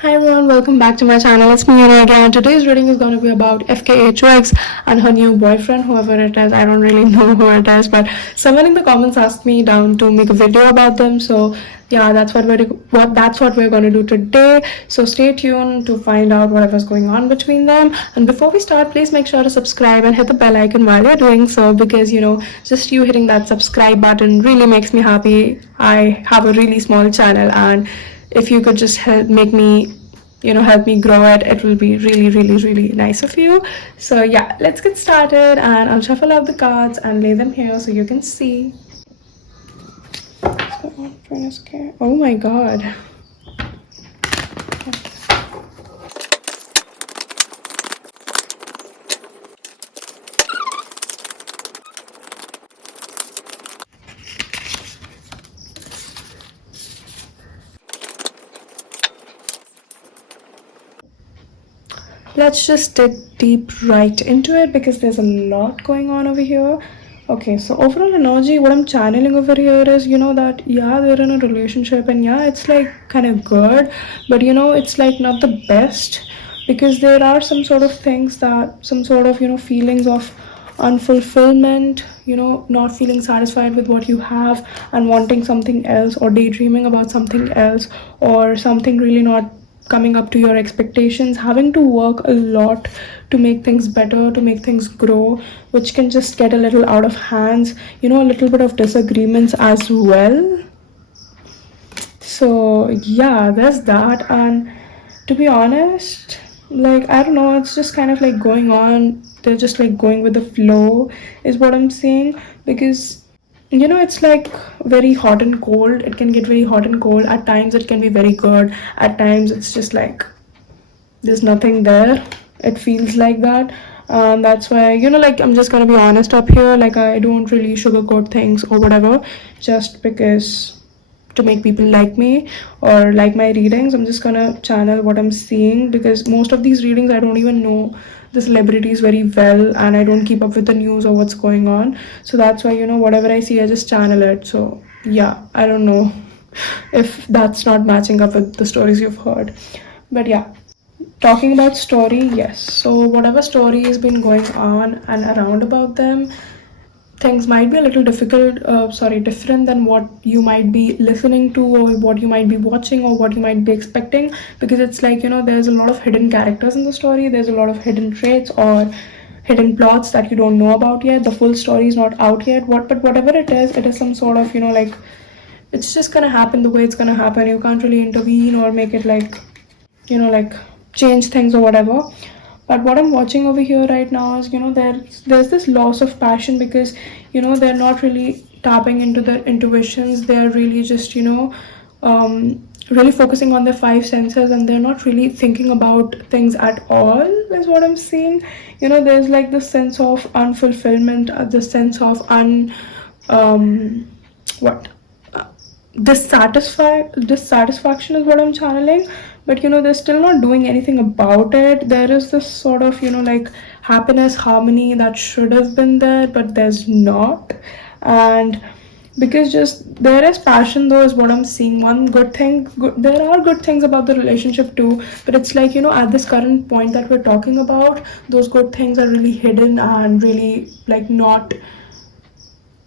Hi everyone, welcome back to my channel. It's me Anarghya, and today's reading is going to be about FKA twigs and her new boyfriend, whoever it is. I don't really know who it is, but someone in the comments asked me down to make a video about them. So yeah, that's what we're going to do today. So stay tuned to find out whatever's going on between them. And before we start, please make sure to subscribe and hit the bell icon while you're doing so, because just you hitting that subscribe button really makes me happy. I have a really small channel, and if you could just help me grow it, it will be really, really, really nice of you. So yeah, let's get started, and I'll shuffle out the cards and lay them here so you can see. Oh my god. Let's just dig deep right into it because there's a lot going on over here. Okay, so overall energy, what I'm channeling over here is, that yeah, they're in a relationship, and yeah, it's like kind of good, but it's like not the best, because there are some sort of, feelings of unfulfillment, not feeling satisfied with what you have and wanting something else, or daydreaming about something else, or something really not coming up to your expectations, having to work a lot to make things better, to make things grow, which can just get a little out of hands, a little bit of disagreements as well. So yeah, there's that. And to be honest, like, I don't know, it's just kind of like going on, they're just like going with the flow is what I'm saying, because it's like very hot and cold. It can get very hot and cold. At times it can be very good. At times it's just like there's nothing there. It feels like that. And that's why, like, I'm just gonna be honest up here. Like, I don't really sugarcoat things or whatever, just because to make people like me or like my readings. I'm just gonna channel what I'm seeing, because most of these readings I don't even know the celebrities very well, and I don't keep up with the news or what's going on. So that's why, whatever I see, I just channel it. So yeah, I don't know if that's not matching up with the stories you've heard. But yeah, talking about story, yes. So whatever story has been going on and around about them, things might be a little different than what you might be listening to, or what you might be watching, or what you might be expecting, because it's like, there's a lot of hidden characters in the story, there's a lot of hidden traits or hidden plots that you don't know about yet. The full story is not out yet, but whatever it is some sort of, like, it's just gonna happen the way it's gonna happen. You can't really intervene or make it like, like, change things or whatever. But what I'm watching over here right now is, there's this loss of passion, because they're not really tapping into their intuitions. They're really just, really focusing on their five senses, and they're not really thinking about things at all, is what I'm seeing. There's like this sense of unfulfillment, the sense of what dissatisfaction is what I'm channeling. But they're still not doing anything about it. There is this sort of, like, happiness, harmony that should have been there, but there's not. And because just there is passion, though, is what I'm seeing. One good thing, there are good things about the relationship too, but it's like, at this current point that we're talking about, those good things are really hidden and really, like, not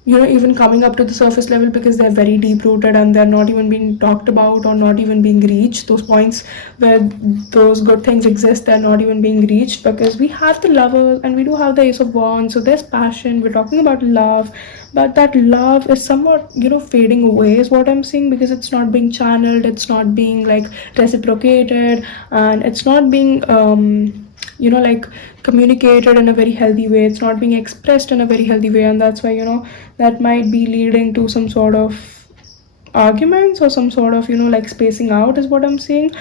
even coming up to the surface level, because they're very deep rooted and they're not even being talked about or not even being reached. Those points where those good things exist, they're not even being reached, because we have the lovers and we do have the ace of wands. So there's passion, we're talking about love, but that love is somewhat, fading away, is what I'm seeing, because it's not being channeled, it's not being, like, reciprocated, and it's not being like, communicated in a very healthy way. It's not being expressed in a very healthy way, and that's why, that might be leading to some sort of arguments, or some sort of, like, spacing out, is what I'm seeing.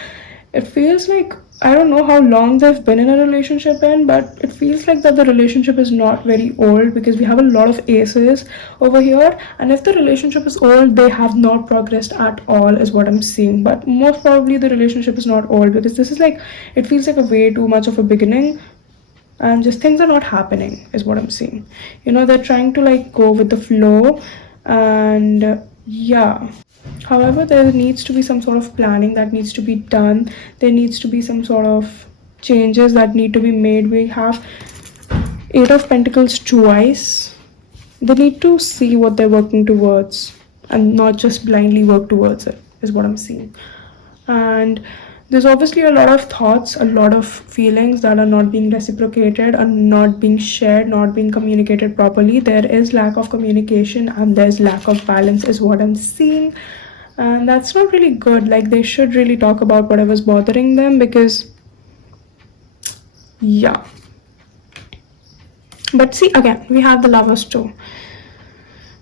It feels like, I don't know how long they've been in a relationship but it feels like that the relationship is not very old, because we have a lot of aces over here, and if the relationship is old, they have not progressed at all, is what I'm seeing. But most probably the relationship is not old, because this is like, it feels like a way too much of a beginning, and just things are not happening, is what I'm seeing. They're trying to, like, go with the flow, and yeah. However, there needs to be some sort of planning that needs to be done. There needs to be some sort of changes that need to be made. We have Eight of Pentacles twice. They need to see what they're working towards and not just blindly work towards it, is what I'm seeing. And there's obviously a lot of thoughts, a lot of feelings that are not being reciprocated, are not being shared, not being communicated properly. There is lack of communication and there's lack of balance, is what I'm seeing. And that's not really good. Like, they should really talk about whatever's bothering them, because yeah. But see, again, we have the Lovers too,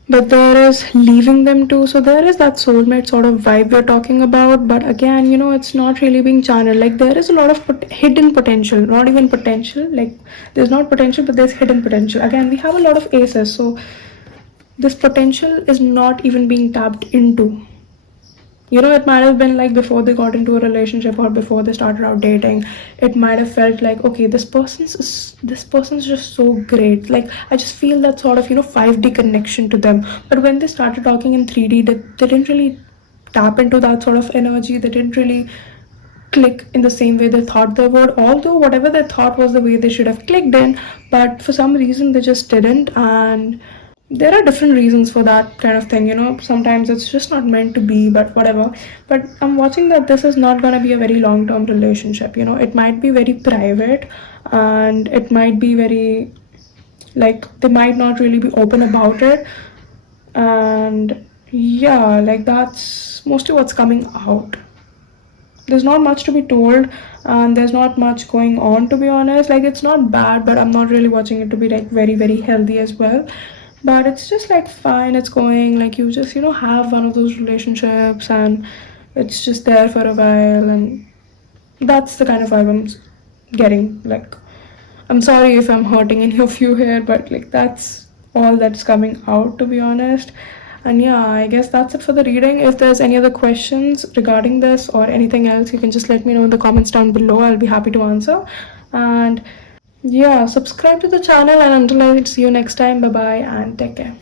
but there is leaving them too. So there is that soulmate sort of vibe we're talking about, but again, it's not really being channeled. Like, there is a lot of hidden potential, not even potential, like there's not potential, but there's hidden potential. Again, we have a lot of aces, so this potential is not even being tapped into. It might have been like before they got into a relationship or before they started out dating, it might have felt like, okay, this person's just so great. Like, I just feel that sort of 5D connection to them. But when they started talking in 3D, they didn't really tap into that sort of energy. They didn't really click in the same way they thought they would, although whatever they thought was the way they should have clicked in, but for some reason they just didn't. And there are different reasons for that kind of thing. Sometimes it's just not meant to be, but whatever. But I'm watching that this is not going to be a very long-term relationship. It might be very private, and it might be very, like, they might not really be open about it. And yeah, like, that's mostly what's coming out. There's not much to be told, and there's not much going on, to be honest. Like, it's not bad, but I'm not really watching it to be like very, very healthy as well. But it's just like fine, it's going, like, you just have one of those relationships and it's just there for a while, and that's the kind of vibe I'm getting. Like, I'm sorry if I'm hurting any of you here, but like, that's all that's coming out, to be honest. And yeah, I guess that's it for the reading. If there's any other questions regarding this or anything else, you can just let me know in the comments down below. I'll be happy to answer. And yeah, subscribe to the channel, and until I see you next time, bye bye and take care.